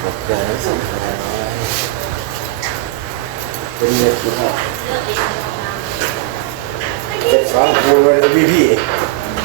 หมดใจสำคัญเป็นเงินคุณพ่อเจ็ดสองคูณเลยพี่พี่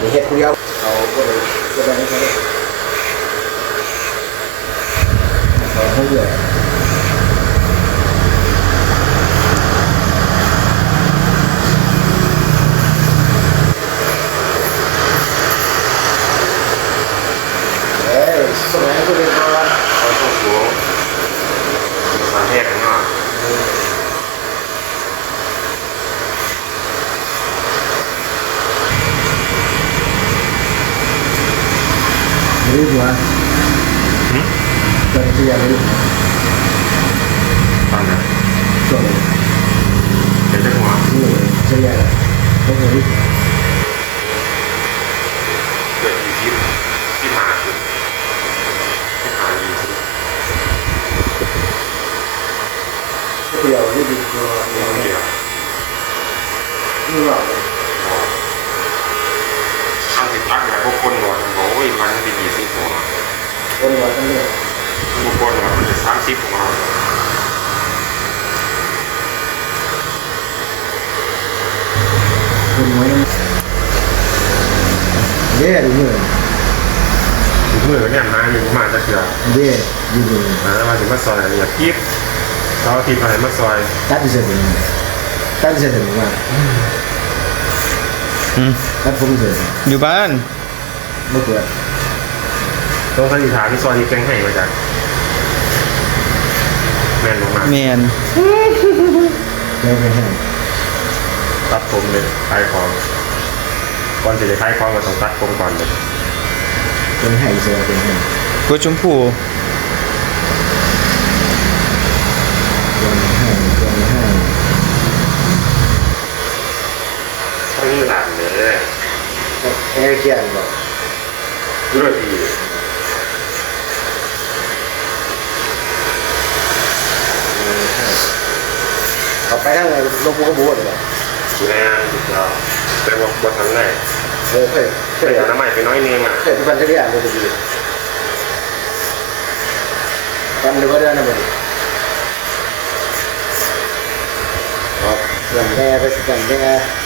มีเห็ดคนเดียวเขาก็เลยจะได้ไม่ใช่เขาเขาเยอะเอ้ยสมัยคุณเรียนก่อน เขาต้องสูงสาเหตุเนาะ รู้หัวตอนที่ยังไม่รู้ ตอนนั้น ช่วงนี้ เดี๋ยวจะหัว นี่ใช่ยังต้องรู้ เกิดอีทิพที่หาคือที่หาอีทิพ เดียวนี่ดีกว่าเดียวนี่หรอกทำสิพักแบบพวกคนหนวดโอ้ยมันเป็นยี่สิบหัวคนหัวดทั้งนี้พวกคนหนวดมันจะสามสิบของเราคนหัวยเย่ดูมือถึงมือเนี่ยหาอยู่มาจะเกือบเย่ดูมือหามาถึงมาซอยเนี่ยกิ๊บ เขาทีมอะไรมาซอยตัดที่เสร็จหนึ่งตัดที่เสร็จหนึ่งว่าอืมตัดผมเสร็จอยู่บ้านไม่เกิดตรงคณิฐานที่ซอยนี้แกงให้มาจากแม่นลงมาแมนแล้วไม่ให้ตัดผมเลยคลายของก่อนจะได้คลายของก็ต้องตัดผมก่อนเลยเป็นให้เสียเป็นให้กูชมพู เป็นให้เป็นให้ ช่างหลานเลย แอร์เกียนบอกเลือดดีเอาไปทั้งลบบุกบูดเลยแรงสุดยอดแต่ว่าบนทางไหนเออเคยเคเดี๋ยยวน้ำใหม่ไปน้อยนึงอะเคยเป็นพันธุ์ที่อ่านดูดีกันดูว่าได้นะมึงครับกันแน่ไปกันแน่ครับเป็นการทำเลยอยู่เลยอยู่เลยเมื่อวานเช้าเลยธรรมดาก็มาขาดเดียวในปั่นมันเพื่อสุ่มมันเขาบอกสุ่มแรง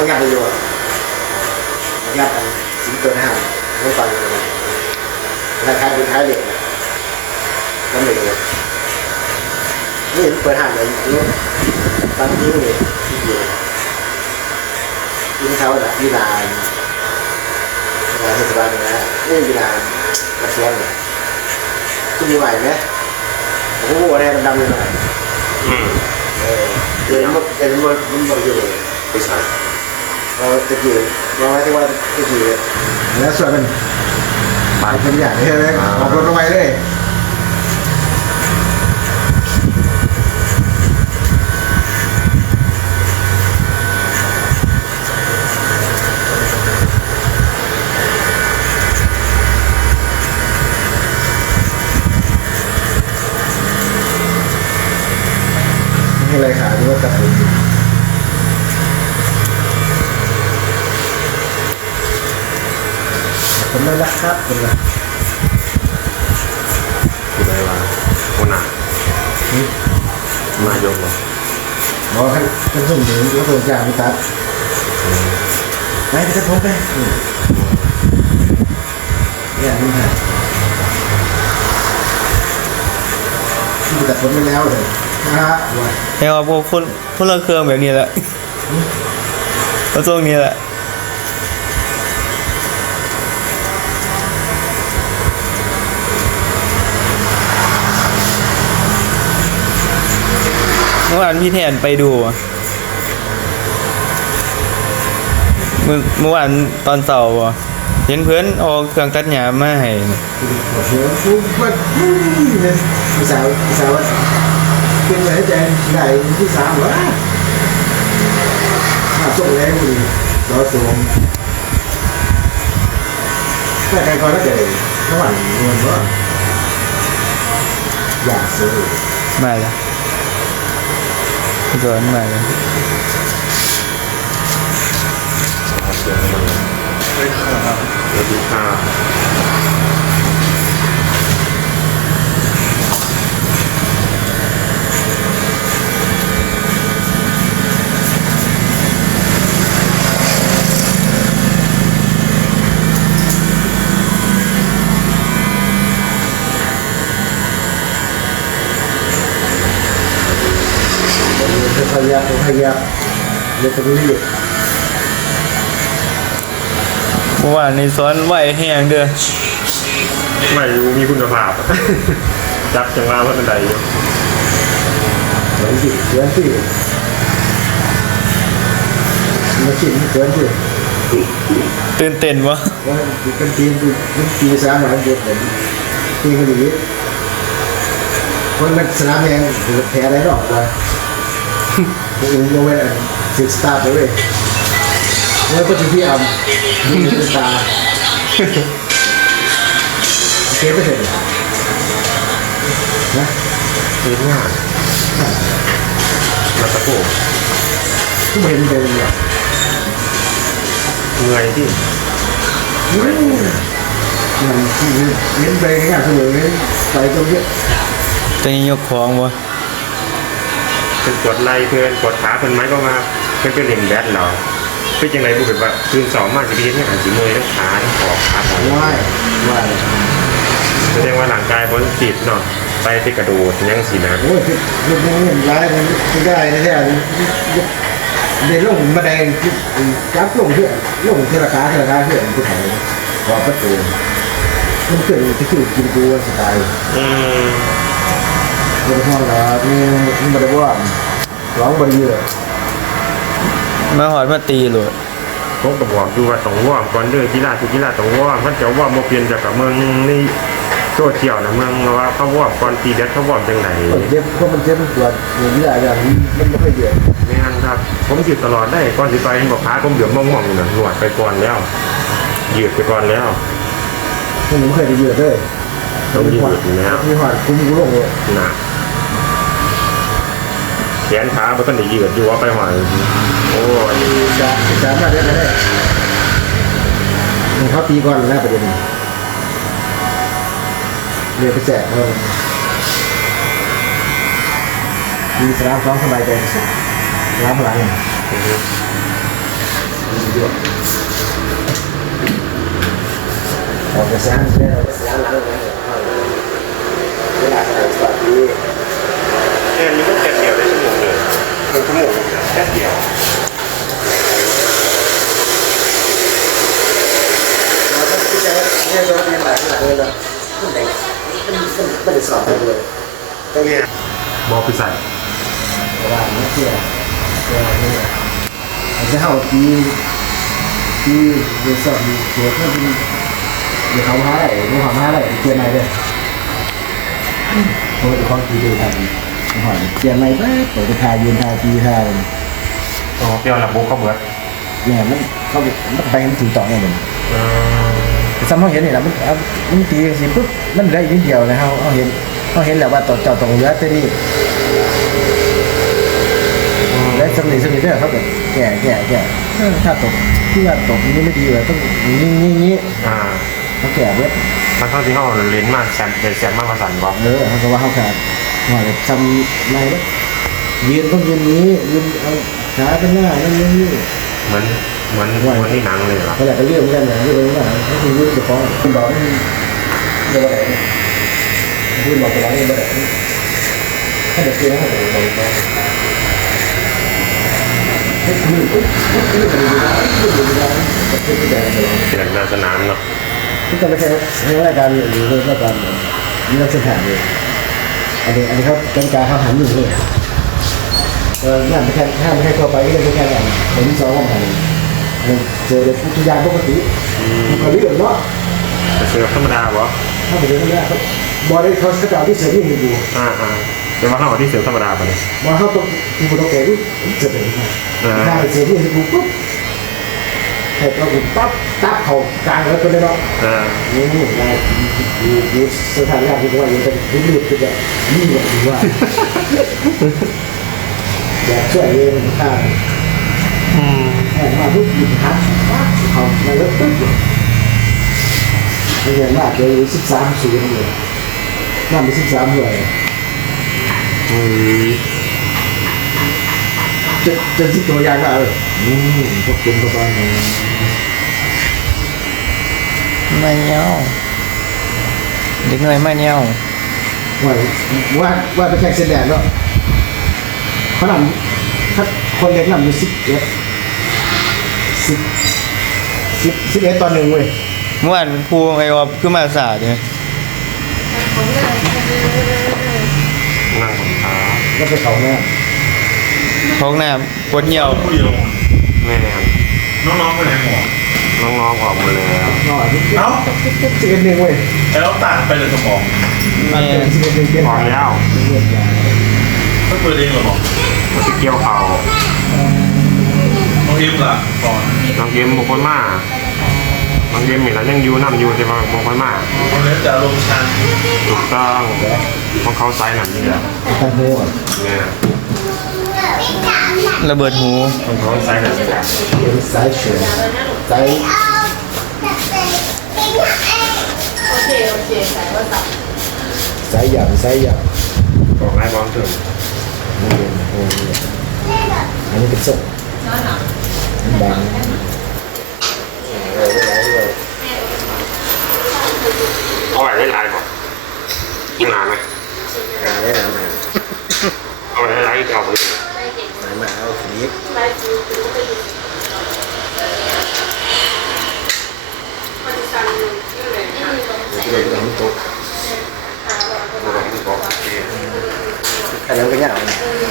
มันงานไปอยู่อะงานอันสิงเกินห้าไม่ฟังเลยนะราคาเป็นท้ายเหล็กนะน้ำเหล็กเลยนี่เปิดห้างเลยรู้ตั้งที่นี่ที่เดียวยิงเขาน่ะยีนานงานเทศบาลเนี่ยนะนี่ยีนานกระทรวงเนี่ยคุณมีไหวไหมโอ้โหแรงดำๆเลยหน่อยอืมเออเดี๋ยวมันเดี๋ยวมันมันบอกอยู่เลยผู้ชาย เราตะกี้เราไว้ที่ว่าตะกี้แล้วส่วนมันบ้านเป็นอย่างนี้ใช่ไหมออกรถลงไปเลยให้อะไรขาหรือว่าจับผมผมไม่รัก ครับเป็นไรผู้ใดว่าคนหนักนายกเหรอบอกให้ท่านส่งถึงแล้วตัวจ่าพิตัดไปไปจะพบไปเนี่ยนี่ค่ะที่ตัดผมไปแล้วเลยนะฮะว่าเรียกว่าพวกคนคนละเครื่องแบบนี้แหละก็ช่วงนี้แหละ วานพี่แทนไปดูเมื่อเมื่อวานตอนเสาร์เห็นเพื่อนเอาเครื่องตัดหญ้ามาให้ผู้สาวผู้สาวเป็นไงแจงได้ที่สามวะมาส่งแรงมึงรอสวมแต่ใครก็ได้เกิดระหว่างเงินว่าอย่าซื้อมาแล้ว ก่อนมาแล้วเสียงมันสวัสดีค่ะ ผมพยายามผมพยายาม เรียนตรงนี้เมื่อวานในสอนไหวแห้งเด้อไม่รู้มีคุณภาพ จับจังหวะว่าเป็นใดอยู่เหมือนที่เหมือนที่มาชิมเหมือนที่ตื่นเต้นวะว่าเป็นทีมเป็นทีมสามหลังเดียวผมทีมคนนี้คนมันสนามแดงแพ้อะไรหรอกวะผมโมเมนต์สิสตาร์ ไปเลยแล้วก็จะพี่อ่ำนี่เป็นตาเกมไม่เสร็จนะเห็นงานมาตะโกนทุกเห็นเป็นแบบเหนื่อยที่มันเล่นไปง่ายๆเสมอเล่นไปตรงเยอะจะยกของวะเป็นกดไล่เพื่อนกดขาเพื่อนไม้ก็มา เพื่อนเป็นเล่นแบดเราเป็นยังไงบุกแบบว่าคืนสองมากสิพี่เห็นงานสีมือทั้งขาทั้งคอขาของว่ายว่ายแสดงว่าร่างกายบนติดเนาะไปที่กระโดดยังสีนะโอ้ยคือคือมันเห็นร้ายมันไม่ได้นะเนี่ยในลงมาแดงจับลงเพื่อนลงเทระคาเทระคาเพื่อนผู้ถ่ายขอประตูมันเกิดที่คือกินดูสไตล์อืมบนห้องเรานี่มันไม่ได้ว่าร้องบริเวณ มาหอดมาตีโหลดผมก็บอกอยู่ว่าต้องว่อมก่อนเด้อกีฬาทุกกีฬาต้องว่อมมันจะว่อมโมเปลี่ยนจากกับเมืองนี่โซเชียลนะเมืองว่าเขาว่อมก่อนตีแบดเขาว่อมจังไหนเจ็บเพราะมันเจ็บมันปวดอย่างนี้อย่างนี้มันไม่ค่อยเยอะไม่งั้นครับ ผมสิตลอดได้ก่อนสิไปบอกขาผมเดือดม่วงๆอยู่นะหนวดไปก่อนแล้วยืดไปก่อนแล้วผมเคยได้เยอะเลยต้องยืดอยู่แล้วมีหอดคุ้มกูลงเลยนะแขนขามันก็ได้ยืดอยู่ว่าไปหอยโอ้ยจะจะมาได้ไหมได้เขาตีก่อนนะประเด็นเรียกไปแจกเขามีสนามซ้อมสบายใจสนามพลังออกจากสนามเสร็จสนามหลังเลยเวลาสวัสดี แค่นี้ก็แค่เดียวได้ชั่วโมงเลยหนึ่งชั่วโมง แค่เดียวเราก็คิดจะเนี่ยเราเรียนหลายหลยเลยแล้วมันได้มันไม่ได้สอบเลยเนี่ยบอกพิสัยว่าไม่เชื่อเชื่อนี่อาจจะเข้าที่ที่เรียนสอบมีตัวเพิ่มเดี๋ยวเขาหาอะไรไม่เขาหาอะไรเกียร์ไหนเลยเพราะว่าเขาทีดูทางหอยเกียร์ไหนไปเปิดทายยืนทายทีทาย อ๋อเปรี้ยวระบุเขาเบิดเนี่ยมันเขามันไปมันถึงต่อเนี่ยมันอืมซ้ำเขาเห็นนี่นะมันมันตีสิปุ๊บมันได้นิดเดียวนะเขาเขาเห็นเขาเห็นแล้วว่าต่อเจ้าตรงเยอะแต่นี่และสำนีสำนีเนี่ยเขาแบบแก่แก่แก่เออถ้าตกที่ว่าตกนี่ไม่ดีเลยต้องงี้งี้งี้อ่าเขาแก่เว้ยมันเท่าที่เขาเล่นมากแซมเดแซมมากกว่าสันบอกเออเขาก็ว่าเขาขาดว่าแบบทำอะไรเว้ยยืนต้องยืนนี้ยืนเอา ขาเป็นหน้านั่นนี่นี่เหมือนเหมือนเหมือนที่หนังเลยเหรอเขาอยากจะเรียกเหมือนกันนะเรียกเหมือนกันเขาคือยืนจะฟ้องคุณบอกนี่เรียกว่าอะไรคุณบอกไปแล้วนี่แบบถ้าเด็กเรียนเขาบอกว่าให้คุณปุ๊บปุ๊บปุ๊บไปดูนะปุ๊บไปดูนะปุ๊บไปดูนะเป็นหน้าสนามเนาะที่จะไม่ใช่ไม่รายการหรือรายการนี่เราเส้นทางเลยอันนี้อันนี้เขากติกาเขาหันอยู่นี่เออ นั่นไม่แค่ห้ามไม่แค่ทั่วไปก็ไม่แค่นั้นผมสองของผมเจอเด็กทุกอย่างปกติเขาเรื่องเนาะจะเสือธรรมดาบ่ถ้าเป็นเรื่องนี้ครับบอได้เขาสกัดที่เสียที่เห็นอยู่อ่าอ่าเดี๋ยวว่าเขาที่เสือธรรมดาไปเลยบอเขาต้องที่บุตรเก๋ที่จะเป็นถ้าเสียที่เห็นอยู่ปุ๊บเหตุเราปั๊บตับเขากลางแล้วก็ได้เนาะอ่านี่นี่นายอยู่อยู่สถานการณ์ที่ว่าอยู่เป็นที่มืดคือแบบนี่แบบว่า อยากช่วยเองข้างอืมแอบมาทุกยินฮัทปั๊บเขามาแล้วปุ๊บเลยไม่ใช่มากเลยสิบสามศูนย์เลยนั่นเป็นสิบสามเลยอืมจะจะที่ตัวอย่างว่าเอออืมพวกคุณก็ตอนนี้ไม่เงี้ยวเด็กน้อยไม่เงี้ยวว่าว่าว่าไปแข่งเส้นแดงเนาะ เขานำถ้าคนเล็กนำอยู่สิบเอ็ดสิบสิบสิบเอ็ดตอนหนึ่งเว้ยเมื่อวานครูไอ้ว่าคือมาสาดใช่ไหมนั่งบนขาแล้วไปเขาเนี่ยท้องน้ำปวดเหี่ยวผู้เดียวแม่น้องๆไปไหนหมดน้องๆออกมาแล้วนอนเอ้าสิบเอ็ดหนึ่งเว้ยแล้วตัดไปเลยสมองมันเป็นสิบเอ็ดหนึ่งเป็นออกแล้วไม่เปิดเองเหรอหมอ มันจะเกี่ยวเขาน้องอิฟล่ะก่อนน้องเกมบุคคลมาน้องเกมมีแล้วยังอยู่น้ำอยู่ใช่ไหมบุคคลมาน้องเล็กจะลงชันถูกต้องของเขาไซส์หนังนี่แหละแตงโมอะเนี่ยระเบิดหูของเขาไซส์หนังนี่แหละเป็นสายเฉียงสายโอเคโอเคใส่ว่าตับสายหยางสายหยางบอกให้บ้องถึง อันนี้เป็นส้มน้อยหนาบางเอาไว้ได้หลายบ่กินนานไหมงานได้นานมา เอาไว้ได้หลายเอาไป นานมาเอาขีด ไปดูดูไปดูมันจะสั่งอยู่เลยค่ะ ที่เราจะทำโต๊ะ บอกให้บอกโ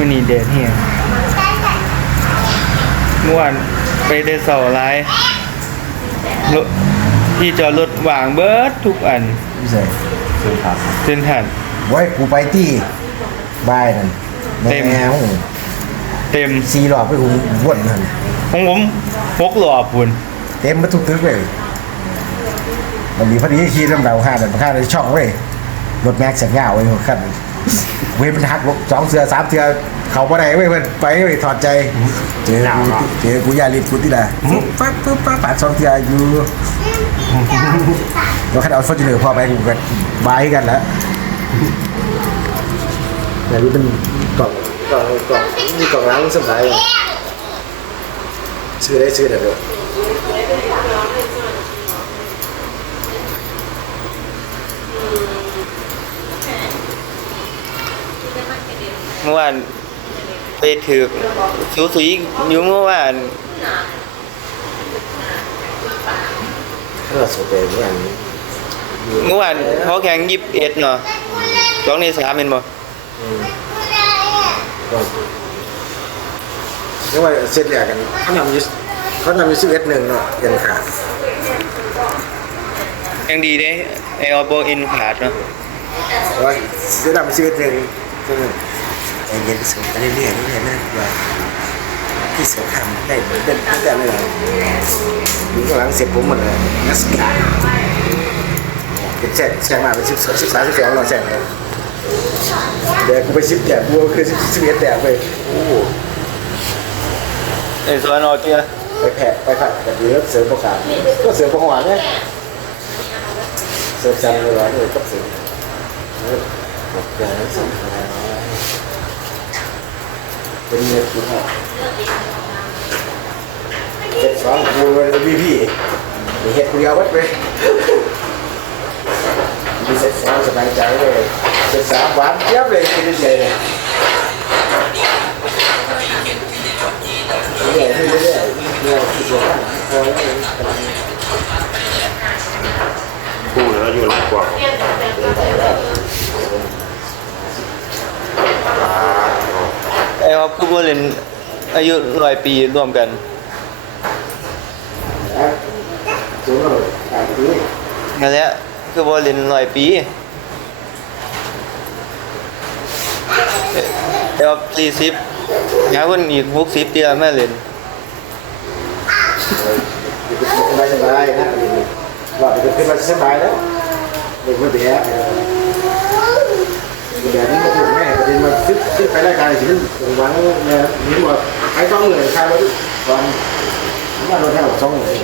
อ เคแค่นั้นก็ยากนะมื่อนี้เดดเฮียเมื่อวานไปเดินเสาร้ายรถที่จอดรถวางเบิร์ดทุกอันพี่ใส่เส้นผ่าเส้นทันไว้กูไปที่บ้านนั่นเต็มแนวเต็มซีหลอกไปหูวนนั่นของผมพกหลอบคุณเต็มมาทุกตึกเลยมันมีพอดีขี่ลำดาวข้าแต่ข้าในช่องเว้ยรถแม็กซ์สัญญาไว้หัวขั้นเว้ยมันหักลบสองเสือสามเสือ เขาบ่ได้เว้ยเว้ยไปเว้ยถอดใจเจอกูเจอกูยาลิดกูที่ละปั๊บปั๊บปั๊บปาดสองเสืออยู่แล้วคันเอาฟอร์จูเนอร์พอไปกูก็บายกันแล้วแต่นี่เป็นกล่องกล่องกล่องมีกล่องล้างสบายซื้อได้ซื้อได้เลยเมื่อวาน ไปถือสูสีอยู่เมื่อวานถ้าเราสนใจเรื่องนี้เมื่อวานเขาแข่งยิบเอ็ดเนาะสองในสามเป็นบ่ก็เรียกว่าเซตแรกกันเขานำอยู่เขานำอยู่สิบเอ็ดหนึ่งเนาะยันขาดยังดีเด้ไอออโบอินขาดเนาะแต่ว่าเซตนำสิบเอ็ดหนึ่ง ซึ่งไอ้เงินสูงไปเรื่อยๆเรื่อยๆนะว่าที่เสือทำได้เหมือนเป็นตั้งแต่เลยอยู่ข้างหลังเสียบผมหมดเลยนักศึกษาเป็นแช่แช่มาเป็นสิบสองสิบสามสิบสองเราแช่เลยเดี๋ยวกูไปสิบแดกกูคือสิบเอ็ดแดกไปโอ้โหไอ้สวนอเตียไปแผะไปผัดแบบนี้แล้วเสริมประกาศก็เสริมประหวานเนี่ยเสริมจันทร์เลยร้อนเลยก็เสริมแล้วบอกอย่างสำคัญ เป็นเมียกูฮะเจ็ดสองกูเลยพี่พี่เห็ดคุณยาววัดไปมีเจ็ดสองสบายใจเลยเจ็ดสามหวานเจี๊ยบเลยเลยคือเรื่อดียวกันอแล้วอยู่หลังกว่า มกันนะสูงเราตามนี้นั่นแหละคือบ่เล่นร้อยปีไอ้ครับสี่สิบงานคนอีกหกสิบเดียวแม่เล่นสบายสบายนะว่าจะขึ้นมาสบายแล้วเด็กไม่เบี้ยเดี๋ยวนี้มาถึงแม่ประเด็น มาขึ้นขึ้นไปรายการสิมันหวังเนี่ยนี่ว่าใครต้องเลยใครมาดูก่อนว่าเราแค่สองเลย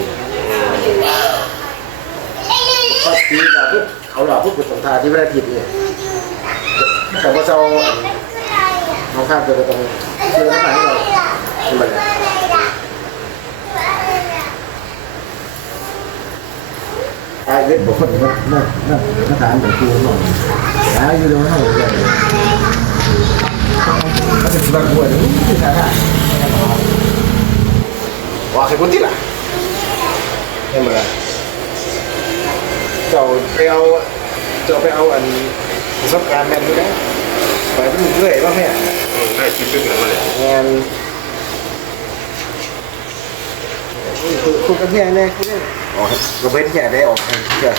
พอตีกับพวกเขาหล่อพวกกุศลทาที่ไม่ได้ผิดเนี่ยแต่ว่าเราเราข้ามไปตรงเรื่องอะไรเราทำไมไอ้เล็กบอกคนนี้มันมันมันมันถามแบบตัวหน่อยหาอยู่ตรงนั้นเหมื ใครคนที่ล่ะเห็นไหมล่ะเจ้าไปเอาเจ้าไปเอาอันประสบการณ์แม่นด้วยนะไปเป็นเรื่อยว่าแม่เออได้คิดลึกแล้วมาเลยงานคุยกับแม่แน่คุยอ๋อกระเบ็ดแค่ได้ออกเจ้า